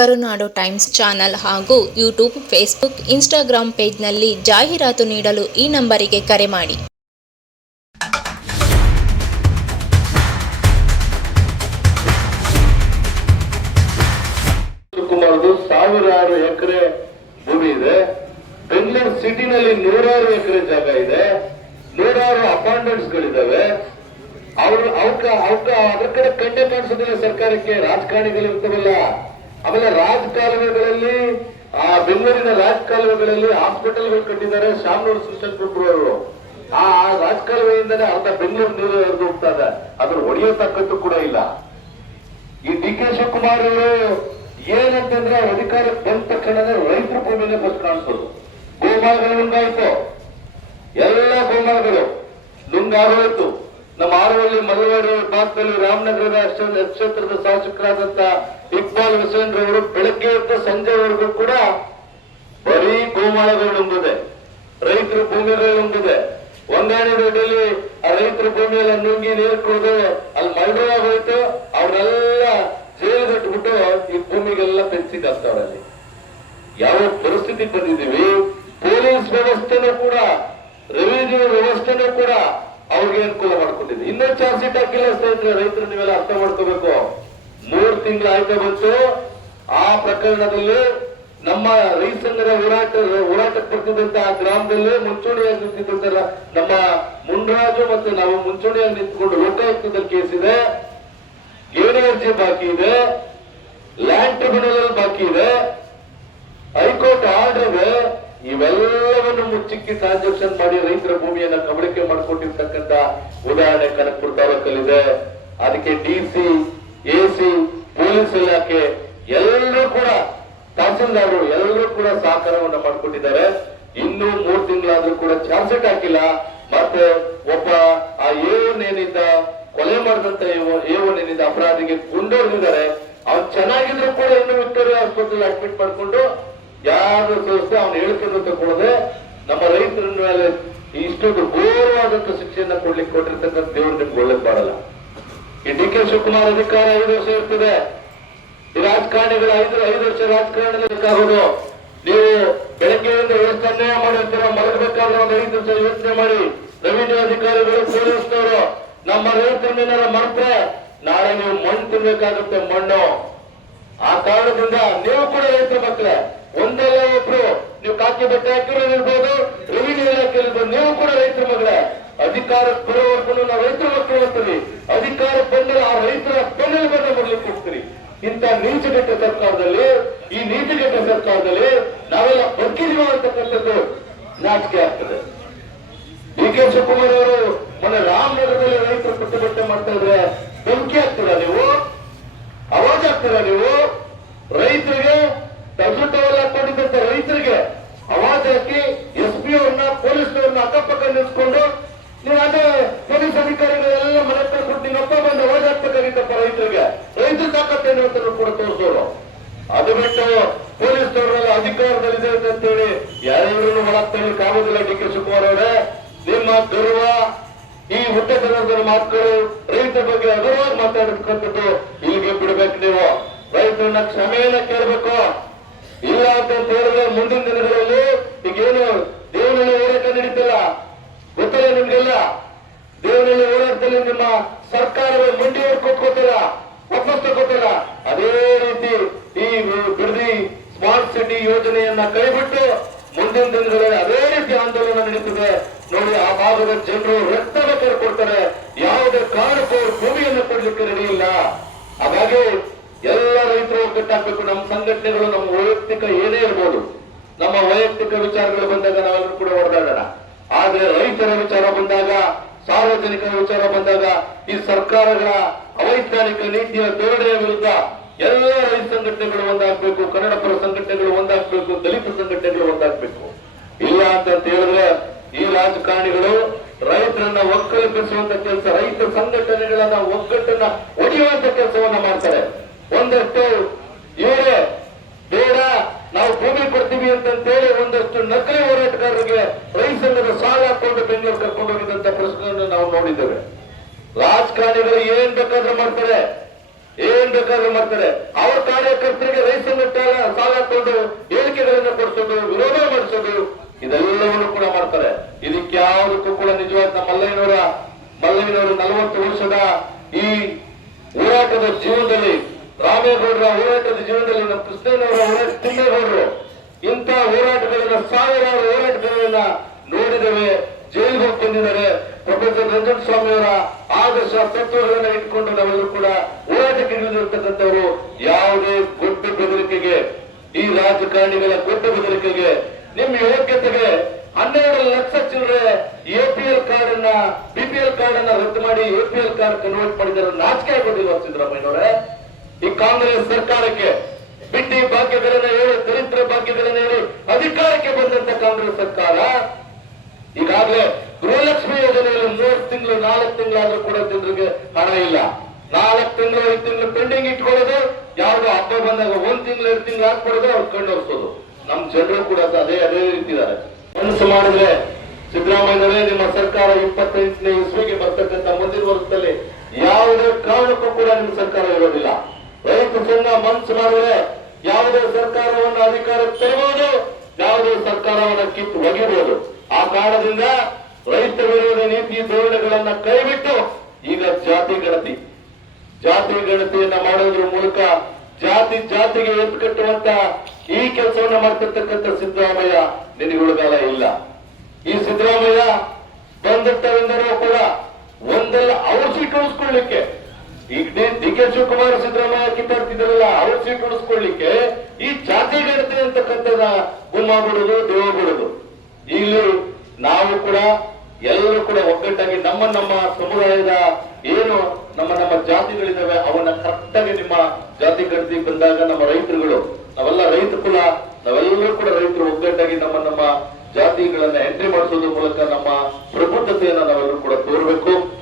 ಕರುನಾಡು times channel ಹಾಗೂ YouTube, Facebook Instagram ಪೇಜ್ನಲ್ಲಿ ಜಾಹೀರಾತು ನೀಡಲು ಈ ನಂಬರಿಗೆ ಕರೆ ಮಾಡಿ. ಸಾವಿರಾರು ಎಕರೆ ಭೂಮಿ ಇದೆ. ಬೆಂಗಳೂರು ಸಿಟಿನಲ್ಲಿ ನೂರಾರು ಎಕರೆ ಜಾಗ ಇದೆ. ನೂರಾರು ಅಪಾಯಿಂಟ್ಮೆಂಟ್ಸ್ ಗಳಿದ್ದಾವೆ ಅವ್ರ ಅವಕ್ಕ ಅವಕ್ಕ ಕಡೆ ಕಣ್ಣೆ ಕಾಣಿಸೋದಿಲ್ಲ ಸರ್ಕಾರಕ್ಕೆ. ರಾಜಕಾರಣಿಗಳು ಇರ್ತಾವಲ್ಲ ಆಮೇಲೆ ರಾಜಕಾಲುವೆಗಳಲ್ಲಿ, ಆ ಬೆಂಗಳೂರಿನ ರಾಜಕಾಲುವೆಗಳಲ್ಲಿ ಹಾಸ್ಪಿಟಲ್ಗಳು ಕಟ್ಟಿದ್ದಾರೆ, ಶಾಮನೂರು ಶಿವಶಂಕರಪುರ ಅವರು. ಆ ರಾಜಕಾಲುವೆಯಿಂದಲೇ ಅರ್ಧ ಬೆಂಗಳೂರು ನೀರು ಹರಿದು ಹೋಗ್ತಾ ಇದೆ ಅದ್ರ ಹೊಡೆಯೋ ತಕ್ಕದ್ದು ಕೂಡ ಇಲ್ಲ. ಈ ಡಿ ಕೆ ಶಿವಕುಮಾರ್ ಅವರು ಏನಂತಂದ್ರೆ ಅಧಿಕಾರಕ್ಕೆ ಬಂದ ತಕ್ಷಣನೇ ರೈತರ ಭೂಮಿನೇ ಫಸ್ಟ್ ಕಾಣಿಸೋದು. ಗೋಮಾಳಗಳು ನುಂಗಾಯ್ತು. ಎಲ್ಲ ಗೋಮಾಳಗಳು ನುಂಗಾಗೋಯ್ತು. ನಮ್ಮ ಆರವಳ್ಳಿ ಮಲವಾಡಿ ಭಾಗದಲ್ಲಿ ರಾಮನಗರದ ಕ್ಷೇತ್ರದ ಶಾಸಕರಾದಂತ ಇಕ್ಬಾಲ್ ಹುಸೇನ್ ರವರು ಎದ್ದ ಸಂಜೆವರೆಗೂ ಕೂಡ ಬರೀ ಗೋಮಾಳಗಳು ನುಂಗಿದೆ. ರೈತರ ಭೂಮಿಗಳು ಹೊಂದಿದೆ ರೋಡಲ್ಲಿ ಆ ರೈತರ ಭೂಮಿಯೆಲ್ಲ ನುಂಗಿ ನೀರು ಕುಡಿದು ಅಲ್ಲಿ ಮಲ್ಡ್ರೋ ಅವರೆಲ್ಲ ಅವರೆಲ್ಲ ಜೈಲ್ಗಟ್ಬಿಟ್ಟು ಈ ಭೂಮಿಗೆಲ್ಲ ಫೆನ್ಸಿಂಗ್ ಅವರಲ್ಲಿ. ಯಾವ ಪರಿಸ್ಥಿತಿ ಬಂದಿದ್ದೀವಿ? ಪೊಲೀಸ್ ವ್ಯವಸ್ಥೆನೂ ಕೂಡ, ರೆವಿನ್ಯೂ ವ್ಯವಸ್ಥೆನೂ ಕೂಡ ಅವ್ರಿಗೆ ಅನುಕೂಲ ಮಾಡ್ಕೊಂಡಿದೆ ಇನ್ನೊಂದು ಚಾರ್ಜ್ ಶೀಟ್ ಹಾಕಿಲ್ಲ ಸ್ನೇಹಿತರೆ ರೈತರು ನೀವೆಲ್ಲ ಅರ್ಥ ಮಾಡ್ಕೋಬೇಕು. ಮೂರ್ ತಿಂಗಳು ಆಯ್ತಾ ಬಂತು. ಆ ಪ್ರಕರಣದಲ್ಲಿ ನಮ್ಮ ರೈತ ಸಂಘದ ಹೋರಾಟ, ಹೋರಾಟಕ್ಕೆ ಬರ್ತಿದ್ದಂತ ಆ ಗ್ರಾಮದಲ್ಲಿ ಮುಂಚೂಣಿಯಾಗಿ ನಿಂತಿದ್ದಂತ ನಮ್ಮ ಮುಂಡರಾಜು ಮತ್ತು ನಾವು ಮುಂಚೂಣಿಯಾಗಿ ನಿಂತ್ಕೊಂಡು ಲೋಕಾಯುಕ್ತದಲ್ಲಿ ಕೇಸ್ ಇದೆ. ಏನೇ ಅರ್ಜಿ ಬಾಕಿ ಇದೆ. ಲ್ಯಾಂಡ್ ಟ್ರಿಬ್ಯುನಲ್ ಬಾಕಿ ಇದೆ. ಹೈಕೋರ್ಟ್ ಆರ್ಡರ್ ಇದೆ. ಇವೆಲ್ಲವನ್ನು ಮುಚ್ಚಿಕ್ಕಿ ಟ್ರಾನ್ಸಾಕ್ಷನ್ ಮಾಡಿ ರೈತರ ಭೂಮಿಯನ್ನ ಕಬಳಿಕೆ ಮಾಡಿಕೊಂಡಿರ್ತಕ್ಕಂತ ಉದಾಹರಣೆ ಕನಕಪುರ ತಾಲೂಕಲ್ಲಿದೆ. ಅದಕ್ಕೆ D C A C police ಇಲಾಖೆ ಎಲ್ಲರೂ ಕೂಡ ತಹಸೀಲ್ದಾರರು ಎಲ್ಲರೂ ಕೂಡ ಸಹಕಾರವನ್ನ ಮಾಡ್ಕೊಂಡಿದ್ದಾರೆ ಇನ್ನು ಮೂರ್ ತಿಂಗಳಾದ್ರೂ ಕೂಡ ಚಾರ್ಜೆಟ್ ಹಾಕಿಲ್ಲ. ಮತ್ತೆ ಒಬ್ಬ ಆ ಏನಿದ್ದ, ಕೊಲೆ ಮಾಡಿದಂತ ಏನಿದ್ದ ಅಪರಾಧಿಗೆ ಗುಂಡೋಗಿದ್ದಾರೆ ಅವ್ನು ಚೆನ್ನಾಗಿದ್ರು ಕೂಡ ಇನ್ನು ವಿಕ್ಟೋರಿಯಾ ಆಸ್ಪತ್ರೆಯಲ್ಲಿ ಅಡ್ಮಿಟ್ ಮಾಡ್ಕೊಂಡು ಯಾರು ತೋರಿస్తే ಅವ್ನು ಹೇಳಿಕೆಯನ್ನು ತಗೊಳ್ಳದೆ ನಮ್ಮ ರೈತರ ಮೇಲೆ ಇಷ್ಟೊಂದು ಘೋರವಾದಂತ ಶಿಕ್ಷೆಯನ್ನ ಕೊಡ್ಲಿಕ್ಕೆ ಕೊಟ್ಟಿರ್ತಕ್ಕಂಥ ದೇವರು ನಿಮ್ಗೆ ಒಳ್ಳೇದ್ ಮಾಡಲ್ಲ. ಈ ಡಿ ಕೆ ಶಿವಕುಮಾರ್ ಅಧಿಕಾರ ಐದು ವರ್ಷ ಇರ್ತದೆ. ಈ ರಾಜಕಾರಣಿಗಳು ಐದು ಐದು ವರ್ಷ ಬೇಕಾಗೋದು ನೀವು ಬೆಳಗ್ಗೆಯಿಂದ ಅನ್ಯಾಯ ಮಾಡಿರ್ತೀರ, ಮಲಗಬೇಕಾದ್ರೆ ಒಂದು ಐದು ವರ್ಷ ಯೋಚನೆ ಮಾಡಿ. ರೆವಿನ್ಯೂ ಅಧಿಕಾರಿಗಳು, ಪೊಲೀಸ್ನವರು, ನಮ್ಮ ರೈತರನ್ನೇನಾರ ಮರ್ತ್ರೆ, ನಾಳೆ ನೀವು ಮಣ್ಣು ತಿನ್ಬೇಕಾಗುತ್ತೆ ಮಣ್ಣು. ಆ ಕಾರಣದಿಂದ ನೀವು ಕೂಡ ರೈತರ ಮಕ್ಕಳೇ, ಒಂದಲ್ಲ ಒಬ್ರು, ನೀವು ಕಾಕಿ ಬಟ್ಟೆ ಹಾಕಿರೋದಿರ್ಬೋದು ರೆವಿನ್ಯೂ ಇಲಾಖೆ ಇರ್ಬೋದು, ನೀವು ಕೂಡ ರೈತರ ಮಗಳೇ ಅಧಿಕಾರಕ್ಕೆ ಬರೋವರೆಗೂ ನಾವು ರೈತರ ಮಕ್ಕಳು ಹೋಗ್ತೀವಿ ಅಧಿಕಾರ ಬಂದರೆ ಆ ರೈತರ ಬೆನ್ನೆಲು ಬಂದ ಬರ್ಲಿಕ್ಕೆ ಹೋಗ್ತೀರಿ. ಇಂಥ ನೀಚಗೆಟ್ಟ ಸರ್ಕಾರದಲ್ಲಿ, ಈ ನೀತಿಗೆಟ್ಟ ಸರ್ಕಾರದಲ್ಲಿ ನಾವೆಲ್ಲ ಬದುಕಿದೀವ ಅಂತಕ್ಕಂಥದ್ದು ನಾಚಿಕೆ ಆಗ್ತದೆ. ಡಿ ಕೆ ಶಿವಕುಮಾರ್ ಅವರು ಮೊನ್ನೆ ರಾಮನಗರದಲ್ಲಿ ರೈತರು ಪ್ರತಿಭಟನೆ ಮಾಡ್ತಾ ಇದ್ರೆ ಆಗೋದಿಲ್ಲ ಡಿ ಕೆ ನಿಮ್ಮ ಗರ್ವ, ಈ ಹುಟ್ಟತನದ ಮಾತುಗಳು ರೈತರ ಬಗ್ಗೆ ಅದರವಾಗಿ ಮಾತಾಡತಕ್ಕಂಥದ್ದು ಇಲ್ಲಿಗೆ ಬಿಡ್ಬೇಕು ನೀವು. ರೈತರನ್ನ ಕ್ಷಮೆಯನ್ನ ಕೇಳಬೇಕು. ಇಲ್ಲ ಅಂತ ಹೇಳಿದ್ರೆ ಮುಂದಿನ ದಿನಗಳಲ್ಲಿ ಈಗೇನು ದೇವನಲ್ಲಿ ಹೋರಾಟ ನಡೀತಿಲ್ಲ? ಗೊತ್ತಿಲ್ಲ ನಿಮ್ಗೆಲ್ಲ? ದೇವನಲ್ಲಿ ಹೋರಾಟದಲ್ಲಿ ನಿಮ್ಮ ಸರ್ಕಾರದ ಮಂಡಿಯವ್ರು ಕೊಟ್ಕೋತಿಲ್ಲ ವಾಪಸ್ ತಗೋತಿಲ್ಲ ಅದೇ ರೀತಿ ಈ ಬಿಡದಿ ಸ್ಮಾರ್ಟ್ ಸಿಟಿ ಯೋಜನೆಯನ್ನ ಕೈಬಿಟ್ಟು ಮುಂದಿನ ದಿನಗಳಲ್ಲಿ ಅದೇ ರೀತಿ ಆಂದೋಲನ ನಡೀತದೆ ನೋಡಿ, ಆ ಭಾಗದ ಜನರು ರಕ್ತದ ಕೊಡ್ತಾರೆ. ಯಾವುದೇ ಕಾರಣಕ್ಕೂ ಭೂಮಿಯನ್ನು ಕೊಡ್ಲಿಕ್ಕೆ ರೆಡಿ ಇಲ್ಲ. ಹಾಗಾಗಿ ಎಲ್ಲ ರೈತರು ಒಗ್ಗಟ್ಟಾಗಬೇಕು ನಮ್ಮ ಸಂಘಟನೆಗಳು, ನಮ್ಮ ವೈಯಕ್ತಿಕ ಏನೇ ಇರ್ಬೋದು, ನಮ್ಮ ವೈಯಕ್ತಿಕ ವಿಚಾರಗಳು ಬಂದಾಗ ನಾವೆಲ್ಲರೂ ಕೂಡ ಹೊಡೆದಾಡೋಣ. ಆದ್ರೆ ರೈತರ ವಿಚಾರ ಬಂದಾಗ, ಸಾರ್ವಜನಿಕರ ವಿಚಾರ ಬಂದಾಗ, ಈ ಸರ್ಕಾರಗಳ ಅವೈಜ್ಞಾನಿಕ ನೀತಿಯ ಧೋರಣೆಯ ವಿರುದ್ಧ ಎಲ್ಲ ರೈತ ಸಂಘಟನೆಗಳು ಒಂದಾಗ್ಬೇಕು ಕನ್ನಡ ಪರ ಸಂಘಟನೆಗಳು ಒಂದಾಗ್ಬೇಕು, ದಲಿತ ಇಲ್ಲ ಅಂತ ಹೇಳಿದ್ರೆ ಈ ರಾಜಕಾರಣಿಗಳು ರೈತರನ್ನ ಒಕ್ಕಲಿಸುವಂತ ಕೆಲಸ, ರೈತ ಸಂಘಟನೆಗಳನ್ನ ಒಗ್ಗಟ್ಟನ್ನ ಒಡೆಯುವಂತ ಕೆಲಸವನ್ನ ಮಾಡ್ತಾರೆ. ಒಂದಷ್ಟು ಇವರೇ ಬೇಡ, ನಾವು ಭೂಮಿ ಕೊಡ್ತೀವಿ ಅಂತಂತೇಳಿ ಒಂದಷ್ಟು ನಕಲಿ ಹೋರಾಟಗಾರರಿಗೆ ರೈತ ಸಂಘದ ಸಾಲ ಹಾಕೊಂಡು ಬೆಂಗಳೂರು ಕರ್ಕೊಂಡು ಹೋಗಿದಂತ ಪ್ರಶ್ನೆಯನ್ನು ನಾವು ನೋಡಿದ್ದೇವೆ. ರಾಜಕಾರಣಿಗಳು ಏನ್ ಬೇಕಾದ್ರೂ ಮಾಡ್ತಾರೆ. ಏನ್ ಬೇಕಾದ್ರೂ ಮಾಡ್ತಾರೆ. ಅವ್ರ ಕಾರ್ಯಕರ್ತರಿಗೆ ರೈಸನ್ನು ಸಾಲ ಕೊಟ್ಟು ಹೇಳಿಕೆಗಳನ್ನು ಕೊಡಿಸೋದು, ವಿರೋಧ ಮಾಡಿಸೋದು, ಇದೆಲ್ಲವನ್ನು ಕೂಡ ಮಾಡ್ತಾರೆ. ಇದಕ್ಕೆ ಯಾವುದಕ್ಕೂ ಕೂಡ ನಿಜವಾದ ಮಲ್ಲಯ್ಯನವರ, ಮಲ್ಲಯ್ಯನವರು ನಲವತ್ತು ವರ್ಷದ ಈ ಹೋರಾಟದ ಜೀವನದಲ್ಲಿ, ರಾಮೇಗೌಡರ ಹೋರಾಟದ ಜೀವನದಲ್ಲಿ ನಮ್ಮ ಕೃಷ್ಣನವರ ಹೋರಾಟ, ತಿಮ್ಮೇಗೌಡರು ಇಂತಹ ಹೋರಾಟಗಳನ್ನ, ಸಾವಿರಾರು ಹೋರಾಟಗಳನ್ನ ನೋಡಿದ್ದೇವೆ, ಜೈಲಿಗೆ ಹೋಗಿ ಬಂದಿದ್ದಾರೆ. ಪ್ರೊಫೆಸರ್ ರಂಜನ್ ಸ್ವಾಮಿಯವರ ಆದರ್ಶ ತತ್ವಗಳನ್ನ ಇಟ್ಕೊಂಡು ನಾವೆಲ್ಲರೂ ಕೂಡ ಹೋರಾಟಕ್ಕೆ ಇಳಿದಿರ್ತಕ್ಕಂಥವ್ರು ಯಾವುದೇ ಗೊಡ್ಡ ಬೆದರಿಕೆಗೆ, ಈ ರಾಜಕಾರಣಿಗಳ ಗೊಡ್ಡ ಬೆದರಿಕೆಗೆ, ನಿಮ್ಮ ಯೋಗ್ಯತೆಗೆ ಹನ್ನೆರಡು ಲಕ್ಷ ಚಿಲ್ಲರೆ ಎಪಿಎಲ್ ಕಾರ್ಡ್ ಅನ್ನ ಬಿಪಿಎಲ್ ಕಾರ್ಡ್ ಅನ್ನ ರದ್ದು ಮಾಡಿ ಎಪಿಎಲ್ ಕಾರ್ಡ್ ಕನ್ವರ್ಟ್ ಮಾಡಿದ್ದಾರೆ ನಾಚಿಕೆ ಆಗೋದಿಲ್ಲ ಸಿದ್ದರಾಮಯ್ಯನವರೇ. ಈ ಕಾಂಗ್ರೆಸ್ ಸರ್ಕಾರಕ್ಕೆ ಬಿಟ್ಟಿ ಭಾಗ್ಯಗಳನ್ನ ಹೇಳಿ ದರಿದ್ರ ಭಾಗ್ಯಗಳನ್ನ ಹೇಳಿ ಅಧಿಕಾರಕ್ಕೆ ಬಂದಂತ ಕಾಂಗ್ರೆಸ್ ಸರ್ಕಾರ ಈಗಾಗಲೇ ಗೃಹಲಕ್ಷ್ಮಿ ಯೋಜನೆಯಲ್ಲಿ ಮೂರು ತಿಂಗಳು, ನಾಲ್ಕು ತಿಂಗಳಾದ್ರೂ ಕೂಡ ಜನರಿಗೆ ಹಣ ಇಲ್ಲ. ನಾಲ್ಕು ತಿಂಗಳು, ಐದು ತಿಂಗಳು ಪೆಂಡಿಂಗ್ ಇಟ್ಕೊಳ್ಳೋದು, ಯಾವ್ದು ಹಬ್ಬ ಬಂದಾಗ ಒಂದ್ ತಿಂಗಳು, ಎರಡು ತಿಂಗಳು ಹಾಕ್ಬಿಡೋದು ಅವ್ರು ಕಣ್ಣು ನಮ್ಮ ನಮ್ ಜನರು ಕೂಡ ಅದೇ ಅದೇ ರೀತಿ ಇದ್ದಾರೆ ಮನಸ್ಸು ಮಾಡಿದ್ರೆ ಸಿದ್ದರಾಮಯ್ಯನವರೇ ನಿಮ್ಮ ಸರ್ಕಾರ ಇಪ್ಪತ್ತೆಂಟನೇ ಇಸ್ವಿಗೆ ಬರ್ತಕ್ಕಂಥ ಮುಂದಿನ ವರ್ಷದಲ್ಲಿ ಯಾವುದೇ ಕಾರಣಕ್ಕೂ ಕೂಡ ನಿಮ್ಮ ಸರ್ಕಾರ ಇರೋದಿಲ್ಲ. ರೈತ ಸಂಘ ಮನಸ್ಸು ಮಾಡಿದ್ರೆ ಯಾವುದೇ ಸರ್ಕಾರವನ್ನು ಅಧಿಕಾರಕ್ಕೆ ತರಬಹುದು ಯಾವುದೇ ಸರ್ಕಾರವನ್ನು ಕಿತ್ತು ಒಗಿಬಹುದು ಆ ಕಾರಣದಿಂದ ರೈತ ವಿರೋಧಿ ನೀತಿ ಧೋರಣೆಗಳನ್ನ ಕೈಬಿಟ್ಟು ಈಗ ಜಾತಿ ಗಣತಿ. ಜಾತಿ ಗಣತಿಯನ್ನ ಮಾಡೋದ್ರ ಮೂಲಕ ಜಾತಿ ಜಾತಿಗೆ ಎತ್ತು ಕಟ್ಟುವಂತ ಈ ಕೆಲಸವನ್ನ ಮಾಡ್ತಿರ್ತಕ್ಕಂಥ ಸಿದ್ದರಾಮಯ್ಯ ನಿನಗುಳಗಾಲ ಇಲ್ಲ. ಈ ಸಿದ್ದರಾಮಯ್ಯ ಬಂದಿಟ್ಟವೆಂದರೂ ಕೂಡ ಒಂದಲ್ಲ ಅವ್ರ ಸೀಟ್ ಈಗ ಡಿ ಕೆ ಶಿವಕುಮಾರ್ ಸಿದ್ದರಾಮಯ್ಯ ಕಿತ್ತಾಡ್ತಿದ್ರಲ್ಲ ಅವ್ರ ಸೀಟ್ ಈ ಜಾತಿ ಗಣತಿ ಅಂತಕ್ಕಂಥದ ಗುಮ್ಮ ಬಿಡುದು, ದೇವ ಬಿಡುದು. ಇಲ್ಲಿ ನಾವು ಕೂಡ ಎಲ್ಲರೂ ಕೂಡ ಒಗ್ಗಟ್ಟಾಗಿ ನಮ್ಮ ನಮ್ಮ ಸಮುದಾಯದ ಏನು ನಮ್ಮ ನಮ್ಮ ಜಾತಿಗಳಿದಾವೆ ಅವನ್ನ ಕರೆಕ್ಟಾಗಿ ನಿಮ್ಮ ಜಾತಿ ಗಣತಿ ಬಂದಾಗ ನಮ್ಮ ರೈತರುಗಳು, ನಾವೆಲ್ಲ ರೈತ ಕುಲ, ನಾವೆಲ್ಲರೂ ಕೂಡ ರೈತರು ಒಗ್ಗಟ್ಟಾಗಿ ನಮ್ಮ ನಮ್ಮ ಜಾತಿಗಳನ್ನ ಎಂಟ್ರಿ ಮಾಡಿಸೋದ್ರ ಮೂಲಕ ನಮ್ಮ ಪ್ರಬುದ್ಧತೆಯನ್ನ ನಾವೆಲ್ಲರೂ ಕೂಡ ತೋರ್ಬೇಕು.